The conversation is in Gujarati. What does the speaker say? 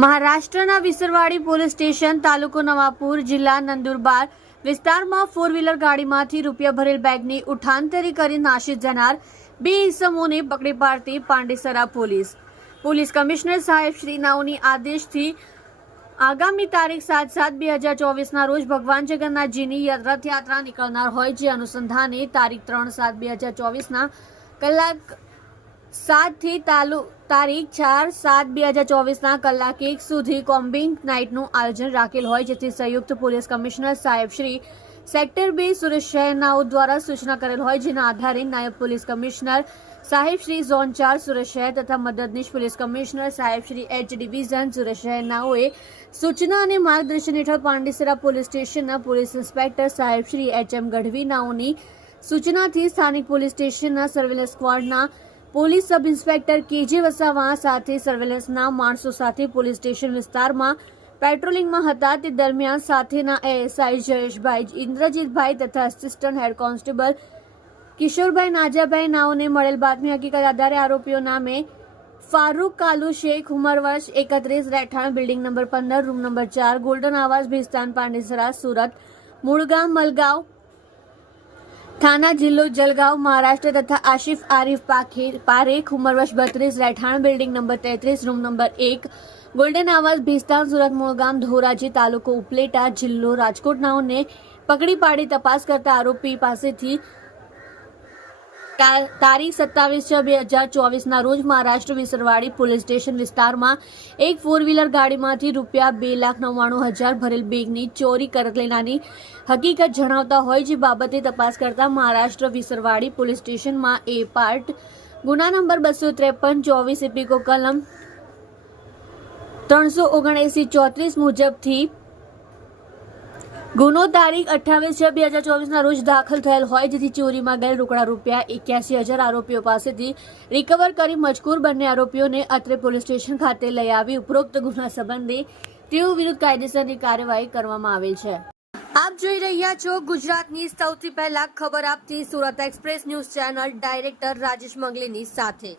મહારાષ્ટ્રના વિસરવાડી પોલીસ સ્ટેશન તાલુકો નવાપુર જિલ્લા નંદુરબાર વિસ્તારમાં ફોર વ્હીલર ગાડીમાંથી રૂપિયા ભરેલ બેગની ઉઠાંતરી કરી નાશી જનાર બે ઇસમોને પકડી પાડતી પાંડેસરા પોલીસ પોલીસ કમિશનર સાહેબ શ્રી નાઓની આદેશથી આગામી તારીખ સાત સાત બે હજાર ચોવીસના રોજ ભગવાન જગન્નાથજીની રથયાત્રા નીકળનાર હોય જે અનુસંધાને તારીખ ત્રણ સાત બે હજાર ચોવીસના કલાક સાતથી તાલુ તારીખ ચાર સાત બે હજાર ચોવીસના કલાક એક સુધી કોમ્બિંગ નાઇટનું આયોજન રાખેલ હોય જેથી સંયુક્ત પોલીસ કમિશનર સાહેબ શ્રી સેક્ટર બી સુરેશ શહેરનાઓ દ્વારા સૂચના કરેલ હોય જેના આધારે નાયબ પોલીસ કમિશનર સાહેબ શ્રી ઝોન ચાર સુરત શહેર તથા મદદનીશ પોલીસ કમિશનર સાહેબ શ્રી એચ ડિવિઝન સુરત શહેરનાઓએ સૂચના અને માર્ગદર્શન હેઠળ પાંડેસરા પોલીસ સ્ટેશનના પોલીસ ઇન્સ્પેક્ટર સાહેબ શ્રી એચ એમ ગઢવીનાઓની સૂચનાથી સ્થાનિક પોલીસ સ્ટેશનના surveillance સ્ક્વોડના police sub inspector K J Vasava સાથે સર્વેલન્સના માણસો સાથે પોલીસ સ્ટેશન વિસ્તારમાં પેટ્રોલિંગમાં હતા તે દરમિયાન સાથેના એએસઆઈ જયેશભાઈ ઇન્દ્રજીતભાઈ તથા assistant head constable Kishorbhai Najabhai નાઓને મળેલ બાતમી હકીકત આધારે આરોપીઓ નામે ફારૂક કાલુ શેખ ઉમર વર્ષ એકત્રીસ રહેઠાણ બિલ્ડિંગ નંબર પંદર રૂમ નંબર ચાર ગોલ્ડન આવાસ ભિસ્તાન પાંડેસરા સુરત મૂળગામ મલગાંવ થાના જિલ્લો જલગાંવ મહારાષ્ટ્ર તથા આશિફ આરીફ પાખીર પારેખ ઉંમર બત્રીસ રહેઠાણ બિલ્ડિંગ નંબર તેત્રીસ રૂમ નંબર એક ગોલ્ડન આવાસ ભીસ્તાન સુરત મૂળગામ ધોરાજી તાલુકો ઉપલેટા જિલ્લો રાજકોટનાઓને પકડી પાડી તપાસ કરતા આરોપી પાસેથી તારીખ સત્તાવીસ છ બે હજાર ચોવીસના રોજ મહારાષ્ટ્ર વિસરવાડી પોલીસ સ્ટેશન વિસ્તારમાં એક ફોર વ્હીલર ગાડીમાંથી રૂપિયા બે લાખ નવ્વાણું હજાર ભરેલ બેગની ચોરી કરત હકીકત જણાવતા હોય જે બાબતે તપાસ કરતા મહારાષ્ટ્ર વિસરવાડી પોલીસ સ્ટેશનમાં એ પાર્ટ ગુના નંબર બસો ત્રેપન ચોવીસ ઇપિકો કલમ ત્રણસો ઓગણએંસી ચોત્રીસ મુજબથી ગુનો તારીખ અઠ્ઠાવીસ છ બે હજાર ચોવીસના રોજ દાખલ થયેલ હોય જેથી ચોરીમાં ગયેલ રોકડા રૂપિયા એક્યાસી હજાર આરોપીઓ પાસેથી રિકવર કરી મજકૂર બંને આરોપીઓને અત્રે પોલીસ સ્ટેશન ખાતે લઈ આવી ઉપરોક્ત ગુના સંબંધે તેઓ વિરુદ્ધ કાયદેસરની કાર્યવાહી કરવામાં આવેલ છે આપ જોઈ રહ્યા છો ગુજરાતની સૌથી પહેલા ખબર આપતી Surat express news channel director Rajesh મંગલેની સાથે